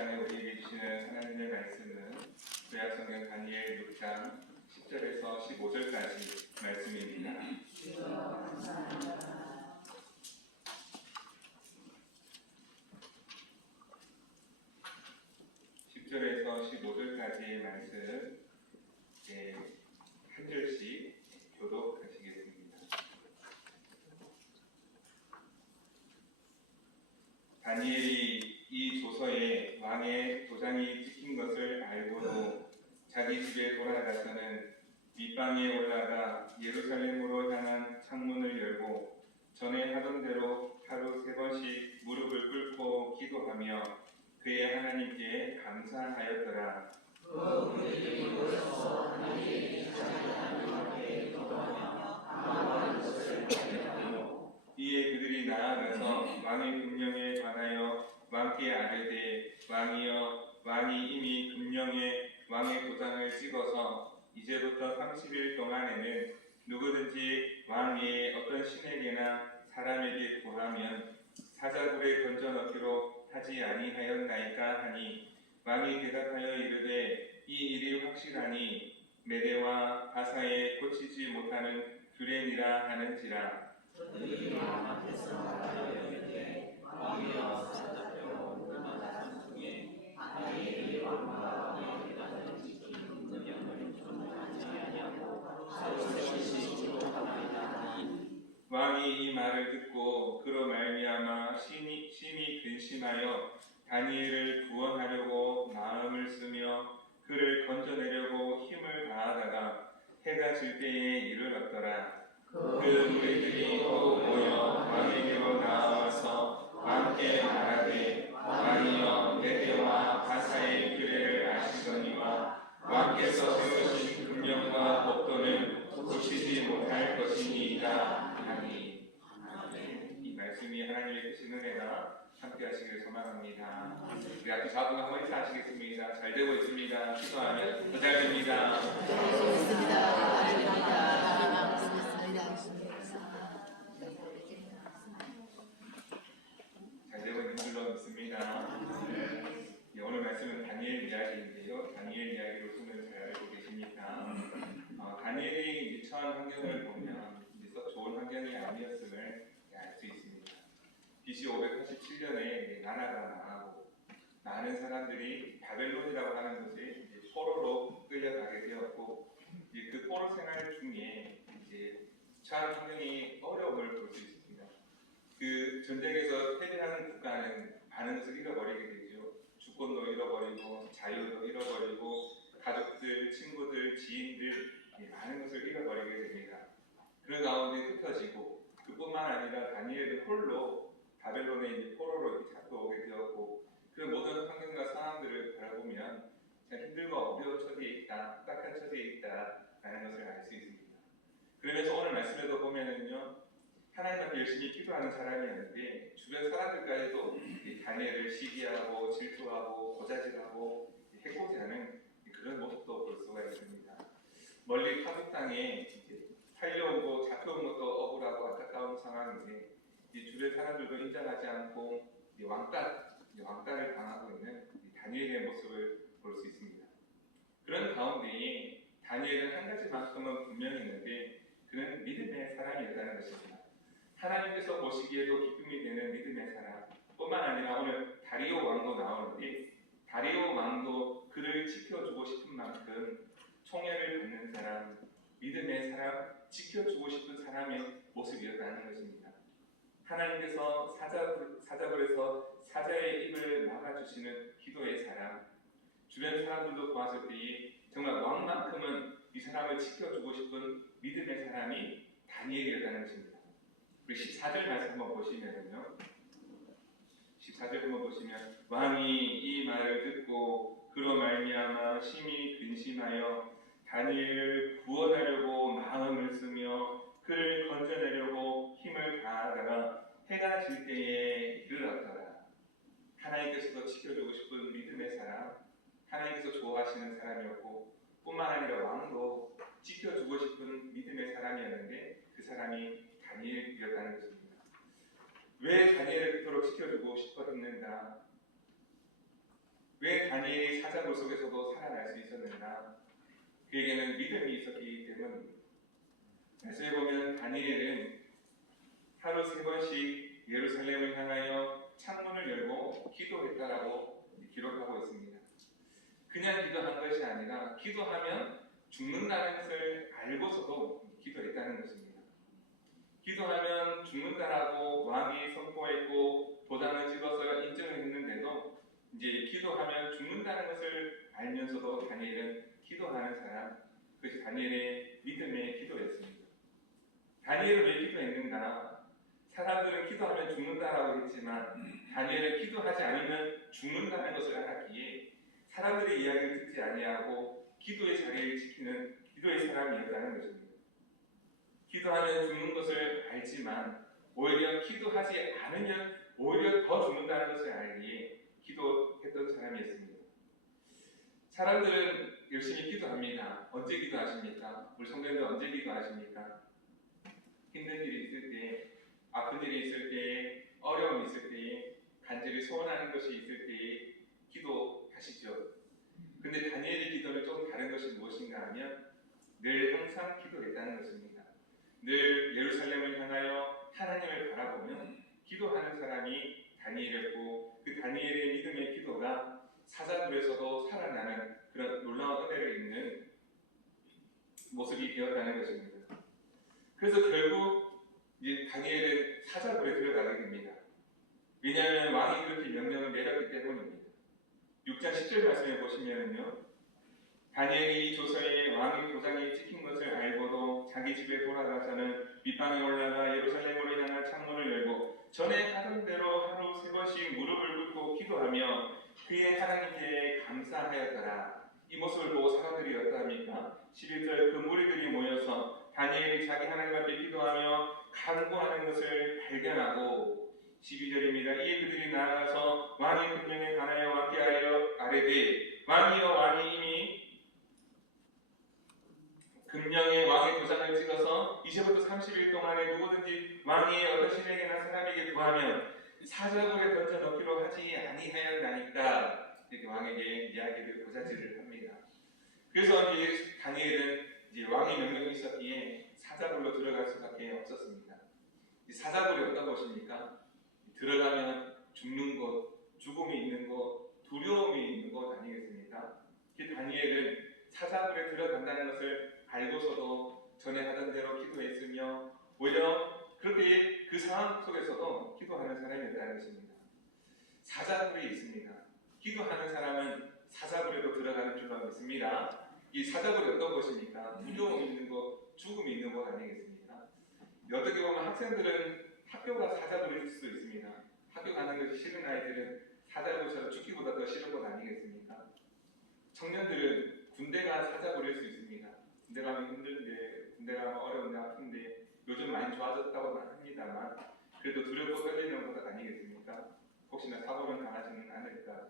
시간에 우리에게 주시는 하나님의 말씀은 구약성경 다니엘 6장 10절에서 15절까지 말씀입니다. 10절에서 15절까지의 말씀 한 절씩 교독하시겠습니다. 다니엘이 이 조서에 왕의 도장이 찍힌 것을 알고도 자기 집에 돌아가서는 윗방에 올라가 예루살렘으로 향한 창문을 열고 전에 하던 대로 하루 3번씩 무릎을 꿇고 기도하며 그의 하나님께 감사하였더라. 그들이 모여서 하나님의 찬양하며 기도하며 감사하는 것을 발견하고 이에 그들이 나아가서 왕의 금령에 관하여 왕께 아뢰되 왕이여 왕이 이미 금령에 왕의 도장을 찍어서 이제부터 30일 동안에는 누구든지 왕 외에 어떤 신에게나 사람에게 구하면 사자굴에 던져넣기로 하지 아니하였나이까 하니 왕이 대답하여 이르되 이 일이 확실하니 메대와 바사에 고치지 못하는 규례니라 하는지라. 그들이 왕 앞에서 말하여 이르되 왕이여 사자뼈 얼마나 산중에 다니엘이 왕과 왕의 대단을 지킨 금령을 존중하지 아니하고 서울시 기도하나이다 하니 왕이 이 말을 듣고 그로 말미암아 심히 근심하여 다니엘을 구원하려고 마음을 쓰며 그를 건져내려고 힘을 다하다가 해가 질 때에 이르렀더라. 그 무리들이 또 모여 왕에게로 나와서 왕께 말하되 왕이여 메대와 바사의 규례를 아시거니와 왕께서 세우신 금령과 법도는 고치지 못할 것이니이다 하니. 이 말씀이 하나님의 크신 은혜가 함께 하시길 소망합니다. 우리 앞에 좌우가 한번 인사하시겠습니다. 잘 되고 있습니다. 기도하면 더 잘 됩니다. 잘 되고 있는 줄로 믿습니다. 오늘 말씀은 다니엘 이야기인데요. 다니엘 이야기로 손을 잘 알고 계십니까? 다니엘이 처한 환경을 보면 썩 좋은 환경이 아니었음을 알 수 있습니다. BC 587년에 나라가 망하고 많은 사람들이 바벨론이라고 하는 곳에 포로로 끌려가게 되었고 그 포로 생활 중에 처한 환경이 어려움을 볼 수 있습니다. 그 전쟁에서 패배하는 국가는 많은 것을 잃어버리게 되죠. 주권도 잃어버리고 자유도 잃어버리고 가족들, 친구들, 지인들 많은 것을 잃어버리게 됩니다. 그 가운데 흩어지고 그뿐만 아니라 다니엘은 홀로 바벨론의 포로로 잡혀오게 되었고 그 모든 환경과 상황들을 바라보면 참 힘들고 어려운 처지에 있다, 딱한 처지에 있다라는 것을 알 수 있습니다. 그러면서 오늘 말씀에도 보면은요, 하나님 앞에 열심히 기도하는 사람이었는데 주변 사람들까지도 다니엘을 시기하고 질투하고 고자질하고 해코지 하는 그런 모습도 볼 수가 있습니다. 멀리 타국 땅에 팔려오고 잡혀온 것도 억울하고 안타까운 상황인데 주변 사람들도 인정하지 않고 왕따를 당하고 있는 다니엘의 모습을 볼 수 있습니다. 그런 가운데에 다니엘은 한 가지만큼은 분명히 있는데 그는 믿음의 사람이었다는 것입니다. 하나님께서 보시기에도 기쁨이 되는 믿음의 사람 뿐만 아니라 오늘 다리오 왕도 나오는데 다리오 왕도 그를 지켜주고 싶은 만큼 총애를 받는 사람, 믿음의 사람, 지켜주고 싶은 사람의 모습이었다는 것입니다. 하나님께서 사자굴에서 사자의 입을 막아주시는 기도의 사람, 주변 사람들도 보았을 때에 정말 왕만큼은 이 사람을 지켜주고 싶은 믿음의 사람이 다니엘이었다는 것입니다. 우리 14절 말씀 한번 보시면요. 14절 한번 보시면 왕이 이 말을 듣고 그로 말미암아 심히 근심하여 다니엘을 구원하려고 마음을 쓰며 그를 건져내려고 힘을 다하다가 해가 질 때에 이르렀더라. 하나님께서도 지켜주고 싶은 믿음의 사람, 하나님께서 좋아하시는 사람이었고 뿐만 아니라 왕도 지켜주고 싶은 믿음의 사람이었는데 그 사람이 다니엘이었다는 것입니다. 왜 다니엘을 그토록 지켜주고 싶었는가? 왜 다니엘이 사자굴 속에서도 살아날 수 있었는가? 그에게는 믿음이 있었기 때문입니다. 말씀해 보면 다니엘은 하루 3번씩 예루살렘을 향하여 창문을 열고 기도했다라고 기록하고 있습니다. 그냥 기도한 것이 아니라 기도하면 죽는다는 것을 알고서도 기도했다는 것입니다. 기도하면 죽는다라고 왕이 선포했고 도장을 찍어서 인정을 했는데도 이제 기도하면 죽는다는 것을 알면서도 다니엘은 기도하는 사람, 그것이 다니엘의 믿음의 기도였습니다. 다니엘은 왜 기도했는가? 사람들은 기도하면 죽는다라고 했지만 다니엘은 기도하지 않으면 죽는다는 것을 알았기에 사람들의 이야기를 듣지 아니하고 기도의 자리를 지키는 기도의 사람이었다는 것입니다. 기도하면 죽는 것을 알지만 오히려 기도하지 않으면 오히려 더 죽는다는 것을 알기에 기도했던 사람이었습니다. 사람들은 열심히 기도합니다. 언제 기도하십니까? 우리 성도님들 언제 기도하십니까? 힘든 일이 있을 때, 아픈 일이 있을 때에, 어려움이 있을 때에, 간절히 소원하는 것이 있을 때에 기도하시죠. 근데 다니엘의 기도는 좀 다른 것이 무엇인가 하면 늘 항상 기도했다는 것입니다. 늘 예루살렘을 향하여 하나님을 바라보며 기도하는 사람이 다니엘이었고 그 다니엘의 믿음의 기도가 사자굴에서도 살아나는 그런 놀라운 은혜를 입는 모습이 되었다는 것입니다. 그래서 결국 이제 다니엘은 사자굴에 들어가게 됩니다. 왜냐하면 왕이 그렇게 명령을 내렸기 때문입니다. 6장 10절 말씀해 보시면요, 다니엘이 조서에 왕의 도장이 찍힌 것을 알고도 자기 집에 돌아가서는 윗방에 올라가 예루살렘으로 향한 창문을 열고 전에 하던 대로 하루 3번씩 무릎을 꿇고 기도하며 그의 하나님께 감사하였더라. 이 모습을 보고 사람들이 어떠합니까? 11절 그 무리들이 모여서 다니엘이 자기 하나님 앞에 기도하며 간구하는 것을 발견하고 12절입니다. 이에 그들이 나아가서 왕의 금령에 관하여 왕께 아뢰되 왕이여 왕이 이미 금령에 왕의 도장을 찍어서 이제부터 30일 동안에 누구든지 왕이 어떤 신에게나 사람에게 구하면 사자굴에 던져 넣기로 하지 아니하였나이까 이렇게 왕에게 이야기를 고자질을 합니다. 그래서 이제 다니엘은 이제 왕의 명령이 있었기에 사자굴로 들어갈 수밖에 없었습니다. 이 사자굴이 어떤 곳입니까? 들어가면 죽는 곳, 죽음이 있는 곳, 두려움이 있는 곳 아니겠습니까? 다니엘은 사자굴에 들어간다는 것을 알고서도 전에 하던 대로 기도했으며 오히려 그렇게 그 상황 속에서도 기도하는 사람이었다는 것입니다. 사자굴에 있습니다. 기도하는 사람은 사자굴에도 들어가는 줄로 믿습니다. 이 사자굴이 어떤 곳입니까? 두려움이 있는 곳, 죽음이 있는 곳 아니겠습니까? 어떻게 보면 학생들은 학교가 사자굴일 수도 있습니다. 학교 가는 것이 싫은 아이들은 사자굴처럼 죽기보다 더 싫은 것 아니겠습니까? 청년들은 군대가 사자굴일 수 있습니다. 군대 가면 힘든데, 군대 가면 어려운데, 아픈데 요즘 많이 좋아졌다고 합니다만 그래도 두렵고 떨리는 것 아니겠습니까? 혹시나 사고는 당하지는 않을까.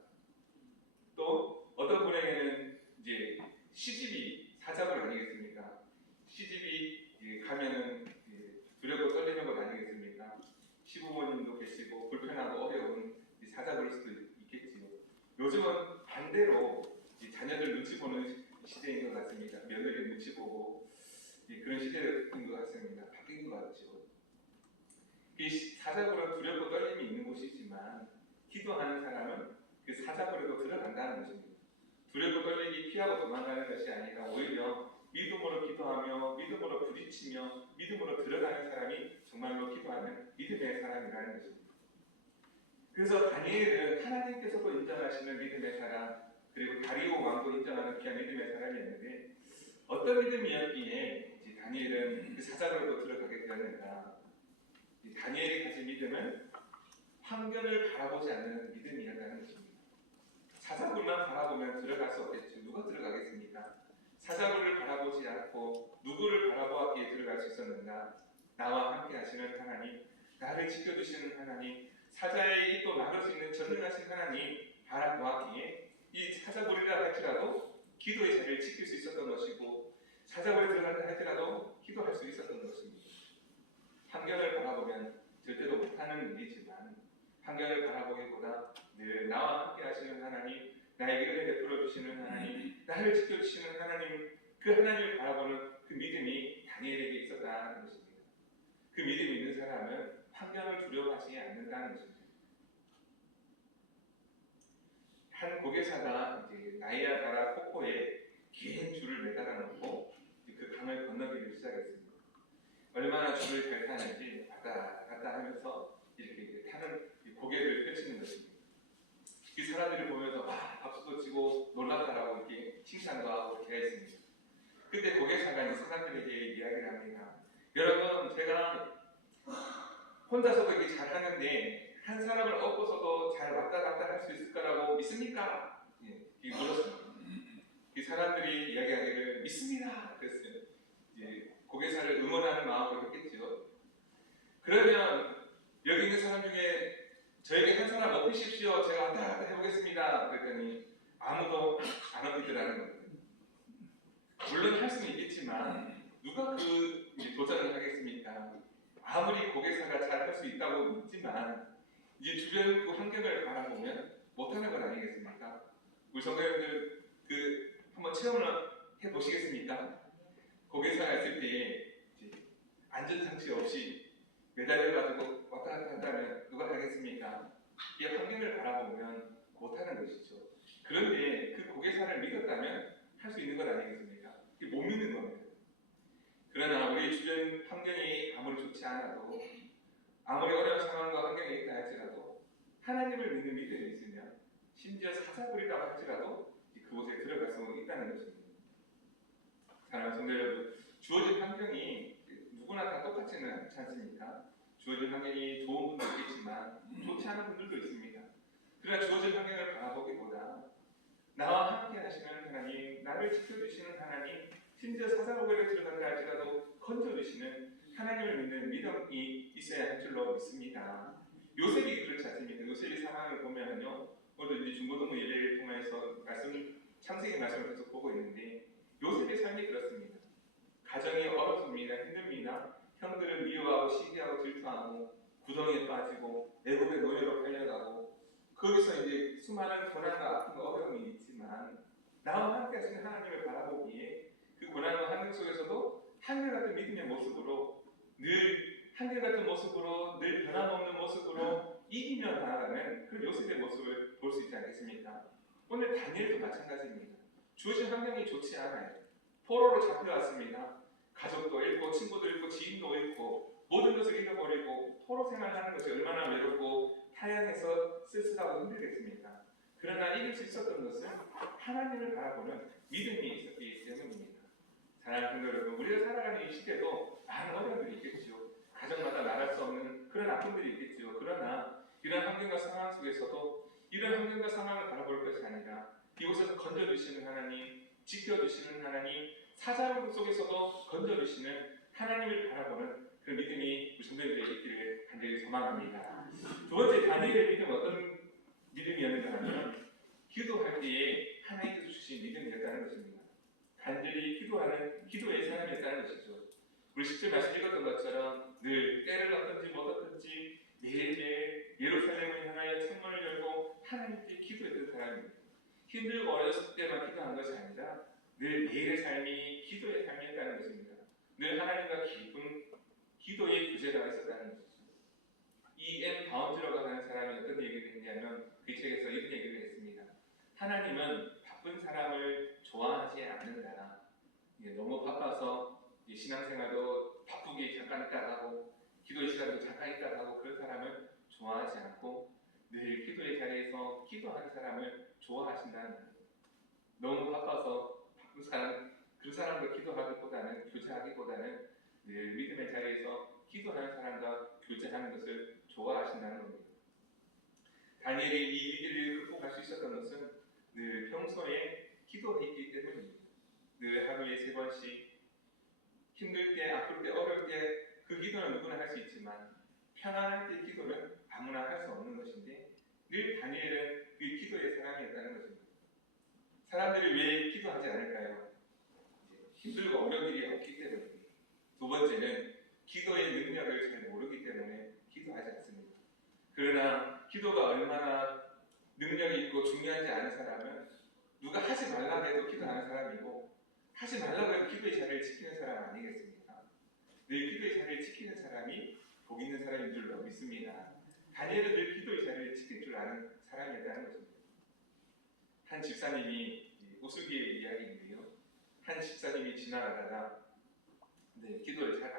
또 어떤 분에게는 이제 시집이 사자굴 아니겠습니까? 시집이 가면은 두렵고 떨리는 것 아니겠습니까? 시부모님도 계시고 불편하고 어려운 사자굴일 수도 있겠지요. 요즘은 반대로 자녀들 눈치 보는 시대인 것 같습니다. 며느리 눈치 보고 그런 시대인 것 같습니다. 바뀐 것 같죠. 이 사자굴은 두렵고 떨림이 있는 곳이지만 기도하는 사람은 그 사자굴에도 들어간다는 것입니다. 두렵고 떨리기 피하고 도망가는 것이 아니라 오히려 믿음으로 기도하며 믿음으로 부딪히며 믿음으로 들어가는 사람이 정말로 기도하는 믿음의 사람이라는 것입니다. 그래서 다니엘은 하나님께서도 인정하시는 믿음의 사람, 그리고 다리오 왕도 인정하는 귀한 믿음의 사람이었는데 어떤 믿음이었기에 다니엘은 그 사자굴로 들어가게 되었는가? 다니엘이 가진 믿음은 환경을 바라보지 않는 믿음이었다는 것입니다. 사자굴만 바라보면 들어갈 수 없겠죠. 누가 들어가겠습니까? 사자굴을 바라보지 않고 누구를 바라보았기에 들어갈 수 있었는가? 나와 함께 하시는 하나님, 나를 지켜주시는 하나님, 사자의 입도 막을 수 있는 전능하신 하나님 바라보았기에 이 사자굴이라 할지라도 기도의 자리를 지킬 수 있었던 것이고 사자굴에 들어간다 할지라도 기도할 수 있었던 것입니다. 환경을 바라보면 절대로 못하는 일이지만 환경을 바라보기보다 늘 나와 함께 하시는 하나님, 나에게 은혜 베풀어 주시는 하나님, 나를 지켜주시는 하나님, 그 하나님을 바라보는 그 믿음이 다니엘에게 있었다는 것입니다. 그 믿음이 있는 사람은 환경을 두려워하지 않는다는 것입니다. 한 고개사가 이제 나이아가라 폭포에 긴 줄을 매달아 놓고 그 강을 건너기를 시작했습니다. 얼마나 줄을 잘 타는지 왔다 갔다 하면서 이렇게 이제 타는 고개를 펼치는 것입니다. 그 사람들을 보면서 박수도 치고 놀랍다라고 이렇게 칭찬도 하고 이렇게 했습니다. 그때 고개사가 이제 사람들에게 이야기를 합니다. 여러분, 제가 혼자서도 이렇게 잘하는데 한 사람을 업고서도 잘 왔다 갔다 할 수 있을 거라고 믿습니까? 이게 물었습니다. 그 사람들이 이야기하기를 믿습니다. 그랬어요. 이제 고개사를 응원하는 마음으로 했겠죠. 그러면 여기 있는 사람 중에 저에게 한 사람 업히십시오. 제가 왔다 갔다 해보겠습니다. 그랬더니 아무도 안 업히더라는 겁니다. 물론 할 수는 있겠지만 누가 그 도전을 하겠습니까? 아무리 고개사가 잘 할 수 있다고 믿지만 이제 주변 그 환경을 바라보면 못하는 건 아니겠습니까? 우리 성도님들 한번 체험을 해보시겠습니까? 고개사가 있을 때 안전장치 없이 매달려가지고 왔다 갔다 한다면 누가 하겠습니까? 이 환경을 바라보면 못하는 것이죠. 그런데 그 고개사를 믿었다면 할 수 있는 것 아니겠습니까? 이게 못 믿는 겁니다. 그러나 우리 주변 환경이 아무리 좋지 않아도 아무리 어려운 상황과 환경에 있다 할지라도 하나님을 믿는 믿음이 있으면 심지어 사자굴이라고 할지라도 그곳에 들어갈 수 있다는 것입니다. 사랑하는 성도 여러분, 주어진 환경이 누구나 다 똑같지는 않지 않습니까? 주어진 환경이 좋은 분도 있겠지만 좋지 않은 분들도 있습니다. 그러나 주어진 환경을 바라보기보다 나와 함께 하시는 하나님, 나를 지켜주시는 하나님, 심지어 사자굴에 들어간다 할지라도 건져주시는 하나님을 믿는 믿음이 있어야 할 줄로 믿습니다. 요셉이 그렇지 않습니까? 요셉의 상황을 보면요, 오늘 이제 중고등부 예배를 통해서 창세기 말씀을 계속 보고 있는데 요셉의 삶이 그렇습니다. 가정이 어렵습니다. 힘듭니다. 형들은 미워하고 시기하고 질투하고 구덩이에 빠지고 애굽의 노예로 팔려가고 거기서 이제 수많은 고난과 아픔과 어려움이 있지만 나와 함께 하시는 하나님을 바라보기에 그 고난과 환경 속에서도 한결같은 믿음의 모습으로 늘 한결같은 모습으로 늘 변함없는 모습으로 이기며 나아가는 그 요셉의 모습을 볼 수 있지 않겠습니까? 오늘 다니엘도 마찬가지입니다. 주어진 환경이 좋지 않아요. 포로로 잡혀왔습니다. 가족도 잃고 친구도 잃고 지인도 잃고 모든 것을 잃어버리고 포로 생활하는 것이 얼마나 외롭고 타향해서 쓸쓸하고 힘들겠습니까? 그러나 이길 수 있었던 것은 하나님을 바라보는 믿음이 있었기 때문입니다. 사랑하는 성도 여러분, 우리가 살아가는 이 시대도 많은 어려움들이 있겠죠. 가정마다 말할 수 없는 그런 아픔들이 있겠죠. 그러나 이런 환경과 상황 속에서도 이런 환경과 상황을 바라볼 것이 아니라 이곳에서 건져주시는 하나님, 지켜주시는 하나님, 사자굴 속에서도 건져주시는 하나님을 바라보는 그 믿음이 우리 성도님들에게 있기를 간절히 소망합니다. 두 번째, 다니엘의 믿음은 어떤 믿음이었는가 하면 기도할 때에 하나님께서 주신 믿음이었다는 것입니다. 간절히 기도하는 기도의 사람이었다는 것이죠. 우리 10절 말씀 읽었던 것처럼 늘 때를 얻든지 못 얻든지 매일매일 예루살렘을 향하여 창문을 열고 하나님께 기도했던 사람입니다. 힘들고 어렸을 때만 기도한 것이 아니라 늘 매일의 삶이 기도의 삶이었다는 것입니다. 늘 하나님과 깊은 기도의 교제가 있었다는 것이죠. E.M. 바운즈러가 하는 사람이 어떤 얘기를 했냐면 그 책에서 이런 얘기를 했습니다. 하나님은 바쁜 사람을 좋아하지 않는다. 너무 바빠서 신앙생활도 바쁘게 잠깐 있다 하고 기도의 시간도 잠깐 있다 하고 그런 사람을 좋아하지 않고 늘 기도의 자리에서 기도하는 사람을 좋아하신다는 거예요. 너무 바빠서 바쁜 사람, 그 사람과 기도하기보다는 교제하기보다는 늘 믿음의 자리에서 기도하는 사람과 교제하는 것을 좋아하신다는 겁니다. 다니엘이 이 위기를 극복할 수 있었던 것은 늘 평소에 기도했기 때문입니다. 늘 하루에 3번씩 힘들 때, 아플 때, 어려울 때 그 기도는 누구나 할 수 있지만 평안할 때 기도는 아무나 할 수 없는 것인데 늘 다니엘은 그 기도의 사람이었다는 것입니다. 사람들이 왜 기도하지 않을까요? 힘들고 어려운 일이 없기 때문입니다. 두 번째는 기도의 능력을 잘 모르기 때문에 기도하지 않습니다. 그러나 기도가 얼마나 능력이 있고 중요하지 않은 사람은 누가 하지 말라 해도 기도하는 사람이고 하지 말라고 해도 기도의 자리를 지키는 사람 아니겠습니까? 늘 기도의 자리를 지키는 사람이 복 있는 사람인 줄로 믿습니다. 다니엘은 늘 기도의 자리를 지킬 줄 아는 사람이었다는 것입니다. 한 집사님이 우스기의 이야기인데요. 한 집사님이 지나가다가 기도를 잘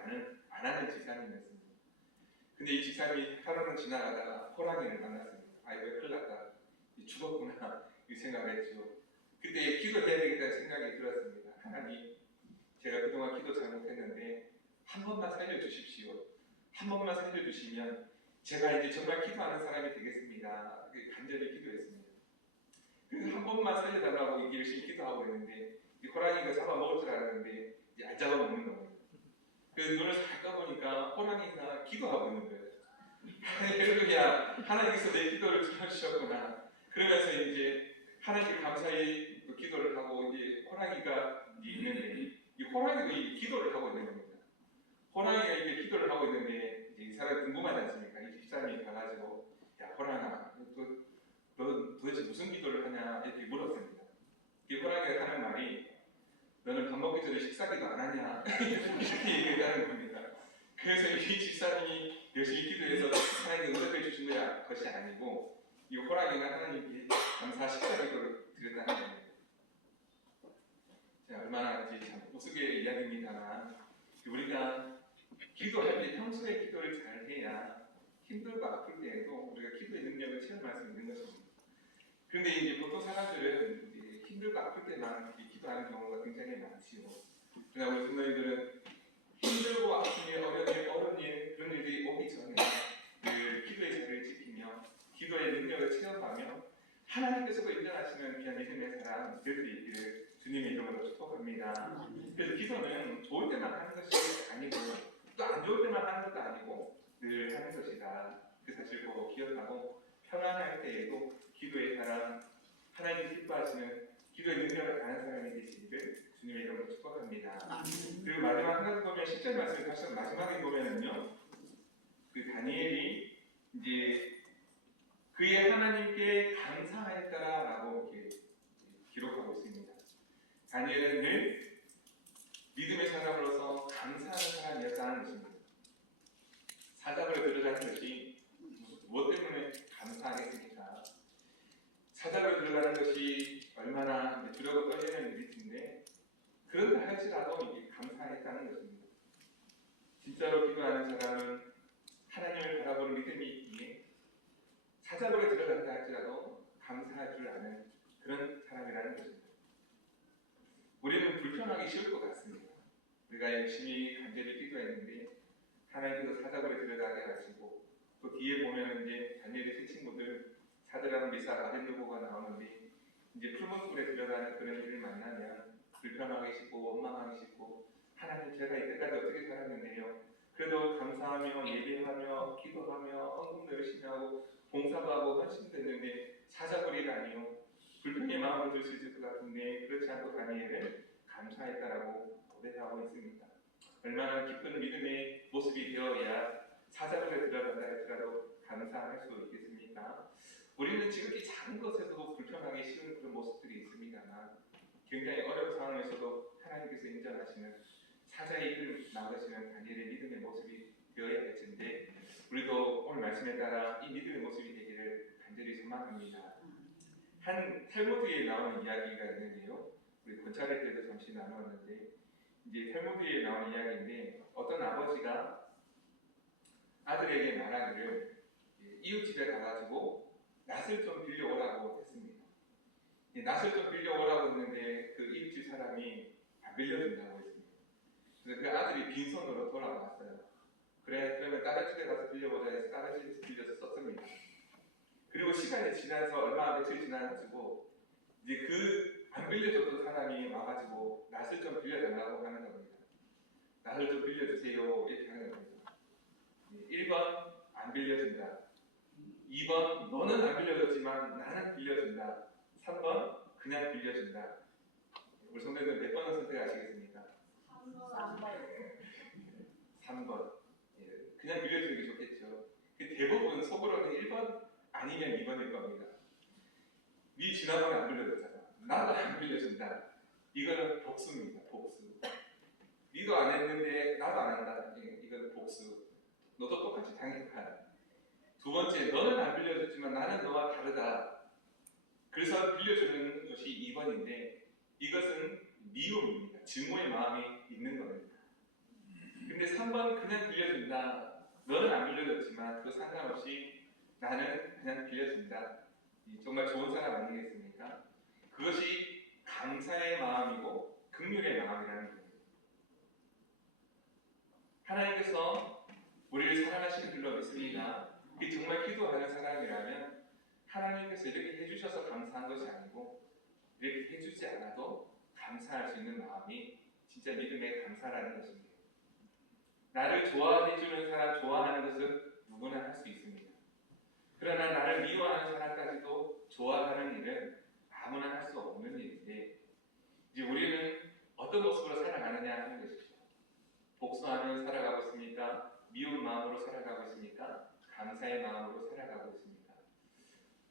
안 하는 집사님이었습니다. 근데 이 집사님이 하루는 지나가다가 호랑이를 만났습니다. 아이고 큰일 났다. 죽었구나 이 생각을 했죠. 그때 기도해야 되겠다는 생각이 들었습니다. 하나님, 제가 그동안 기도 잘못했는데 한 번만 살려주십시오. 한 번만 살려주시면 제가 이제 정말 기도하는 사람이 되겠습니다. 간절히 기도했습니다. 그래서 한 번만 살려달라고 이렇게 열심히 기도하고 있는데 이 호랑이가 잡아먹을 줄 알았는데 이제 안 잡아먹는 겁니다. 그래서 눈을 잘 떠보니까 호랑이가 기도하고 있는 거예요. 할렐루야, 하나님께서 내 기도를 들어주셨구나. 그러면서 이제 하나님께 감사히 기도를 하고 이제 호랑이가 있는데 이 호랑이도 이 기도를 하고 있는 겁니다. 호랑이가 이렇게 기도를 하고 있는데 이제 이 사람이 궁금하지 않습니까? 이 집사람이 가가지고 야 호랑아, 너 도대체 무슨 기도를 하냐 이렇게 물었습니다. 이 호랑이가 하는 말이 너는 밥 먹기 전에 식사기도 안 하냐 이렇게 얘기하는 겁니다. 그래서 이 집사님이 열심히 기도해서 하나님께 응답해 주신 것이 아니고 이 호랑이가 하나님께 감사 식사기도를 드렸다는 겁니다. 자, 얼마나 참 우스갯 이야기입니다만 우리가 기도할 때 평소에 기도를 잘 해야 힘들고 아플 때에도 우리가 기도의 능력을 체험할 수 있는 것입니다. 그런데 이제 보통 사람들은 이제 힘들고 아플 때만 기도하는 경우가 굉장히 많지요. 그러나 우리 성도님들은 힘들고 아픔이 어려운 일, 그런 일들이 오기 전에 늘 기도의 자리를 지키며 기도의 능력을 체험하며 하나님께서도 인정하시는 귀한 믿음의 사람 될 수 있기를 주님의 이름으로 축복합니다. 그래서 기도는 좋을 때만 하는 것이 아니고 또 안 좋을 때만 하는 것도 아니고 늘 하는 것이다. 그 사실 보고 기억하고 평안할 때에도 기도의 사람, 하나님 기뻐하시는 기도의 능력을 아는 사람이 되시기를 주님의 이름으로 축복합니다. 그리고 마지막 한 가지 보면 10절 말씀을 다시 한번 마지막에 보면은요, 그 다니엘이 이제 그의 하나님께 감사하였다라고 이렇게 기록하고 있습니다. 다니엘은 늘 믿음의 사람으로서 감사하는 사람이었다는 것입니다. 사자굴에 들어가는 것이 무엇 때문에 감사하겠습니까? 사자굴에 들어가는 것이 얼마나 두렵고 떨리는 일인데 그런다 할지라도 이게 감사했다는 것입니다. 진짜로 기도하는 사람은 하나님을 바라보는 믿음이 있기에 사자굴에 들어간다 할지라도 감사할 줄 아는 그런 사람이라는 것입니다. 우리는 불평하기 쉬울 것 같습니다. 우리가 열심히 간절히 기도했는데 하나님께서 사자굴에 들어가게 하시고 또 뒤에 보면 이제 다니엘의 세 친구들 사드락, 미삭, 아벤느고가 나오는데 이제 푸른 불에 들어가는 그런 일을 만나면 불평하기 쉽고 원망하기 쉽고 하나님 제가 이때까지 어떻게 살았는데요. 그래도 감사하며 예배하며 기도하며 헌금도 열심히 하고 봉사도 하고 헌신도 했는데 사자굴이라니요. 불평의 마음을 들 수 있을 것 같은데 그렇지 않고 다니엘은 감사했다라고 고백하고 있습니다. 얼마나 깊은 믿음의 모습이 되어야 사자굴에 들어간다 할지라도 감사할 수 있겠습니까? 우리는 지극히 작은 것에서도 불편하기 쉬운 그런 모습들이 있습니다만 굉장히 어려운 상황에서도 하나님께서 인정하시는 사자의 입을 막으시는 다니엘의 믿음의 모습이 되어야 할 텐데 우리도 오늘 말씀에 따라 이 믿음의 모습이 되기를 간절히 소망합니다. 한 탈무드에 나오는 이야기가 있는데요. 우리 권찰할 때도 잠시 나누었는데 이제 탈무드에 나오는 이야기인데 어떤 아버지가 아들에게 말하기를 이웃집에 가가지고 낫을 좀 빌려오라고 했습니다. 낫을 좀 빌려오라고 했는데 그 이웃집 사람이 안 빌려준다고 했습니다. 그래서 그 아들이 빈손으로 돌아왔어요. 그러면 다른 집에 가서 빌려보자 해서 다른 집에서 빌려서 썼습니다. 그리고 시간이 지나서 얼마 며칠 지나가지고 이제 그 안 빌려줬던 사람이 와가지고 낫을 좀 빌려달라고 하는 겁니다. 낫을 좀 빌려주세요 이렇게 하는 겁니다. 1번 안 빌려준다. 2번 너는 안 빌려줬지만 나는 빌려준다. 3번 그냥 빌려준다. 우리 성도님들 몇 번을 선택하시겠습니까? 3번. 그냥 빌려주는 게 좋겠죠. 대부분 속으로는 1번 아니면 2번일 겁니다. 네 지난번에 안 빌려줬잖아. 나도 안 빌려준다. 이거는 복수입니다. 복수. 니도 안 했는데 나도 안 한다. 이거는 복수. 너도 똑같이 당했다. 두 번째, 너는 안 빌려줬지만 나는 너와 다르다. 그래서 빌려주는 것이 2번인데 이것은 미움입니다. 증오의 마음이 있는 겁니다. 근데 3번 그냥 빌려준다. 너는 안 빌려줬지만 그 상관없이 나는 그냥 빌려준다. 정말 좋은 사람 아니겠습니까? 그것이 감사의 마음이고 긍휼의 마음이라는 거예요. 하나님께서 우리를 사랑하시는 줄로 믿습니다. 정말 기도하는 사람이라면 하나님께서 이렇게 해주셔서 감사한 것이 아니고 이렇게 해주지 않아도 감사할 수 있는 마음이 진짜 믿음의 감사라는 것입니다. 나를 좋아해주는 사람 좋아하는 것은 누구나 할 수 있습니다. 그러나 나를 미워하는 사람까지도 좋아하는 일은 아무나 할 수 없는 일인데 이제 우리는 어떤 모습으로 살아가느냐 하는 것이죠. 복수하며 살아가고 있습니까? 미운 마음으로 살아가고 있습니까? 감사의 마음으로 살아가고 있습니다.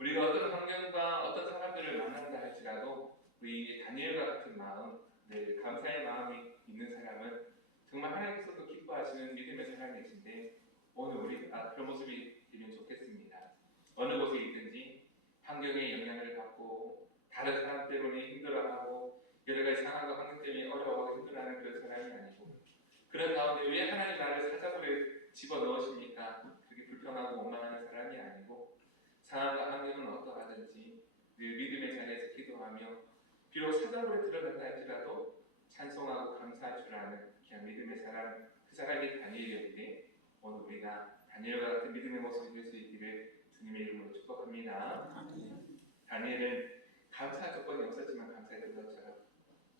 우리가 어떤 환경과 어떤 사람들을 만난다 할지라도 우리 다니엘과 같은 마음, 감사의 마음이 있는 사람은 정말 하나님께서도 기뻐하시는 믿음의 사람이신데 오늘 우리가 그런 모습이 되면 좋겠습니다. 어느 곳에 있든지 환경의 영향을 받고 다른 사람 때문에 힘들어하고 여러 가지 상황과 환경 때문에 어려워하고 힘들어하는 그런 사람이 아니고 그런 가운데 왜 하나님 나를 사자굴에 집어넣으십니까? 그렇게 불평하고 원망하는 사람이 아니고 상황과 환경은 어떠하든지 늘 믿음의 자리에서 기도하며 비록 사자굴에 들어간다 할지라도 찬송하고 감사할 줄 아는 그냥 믿음의 사람, 그 사람이 다니엘이었는데 오늘 우리가 다니엘과 같은 믿음의 모습이 될 수 있기를 주님의 이름으로 축복합니다. 다니엘은 감사 조건이 없었지만 감사했던 것처럼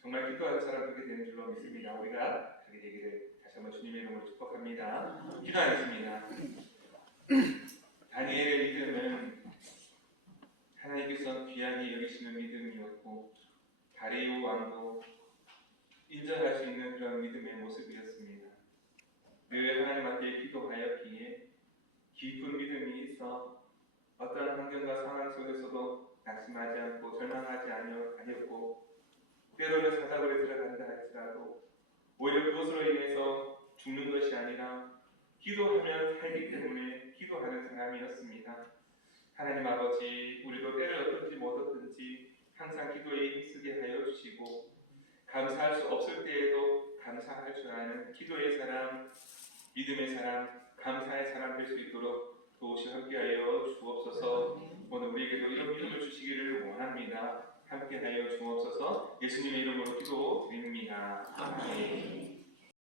정말 기도하는 사람 그렇게 되는 줄로 믿습니다. 우리가 그렇게 되기를 다시 한번 주님의 이름으로 축복합니다. 기도하겠습니다. 다니엘의 믿음은 하나님께서 귀하게 여기시는 믿음이었고 다리오 왕도 인정할 수 있는 그런 믿음의 모습이었습니다. 늘 하나님 앞에 기도하였기에 깊은 믿음이 있어 어떤 환경과 상황 속에서도 낙심하지 않고 절망하지 아니었고 때로는 사자굴에 들어간다 할지라도 오히려 그것으로 인해서 죽는 것이 아니라 기도하면 살기 때문에 기도하는 사람이었습니다. 하나님 아버지, 우리도 때를 어떤지 못 어떤지 항상 기도에 힘쓰게 하여 주시고 감사할 수 없을 때에도 감사할 줄 아는 기도의 사람, 믿음의 사람, 감사의 사람 될 수 있도록 도우시 함께하여 주옵소서. 오늘 우리에게도 이런 믿음을 주시기를 원합니다. 함께하여 주옵소서. 예수님의 이름으로 기도드립니다. 아멘.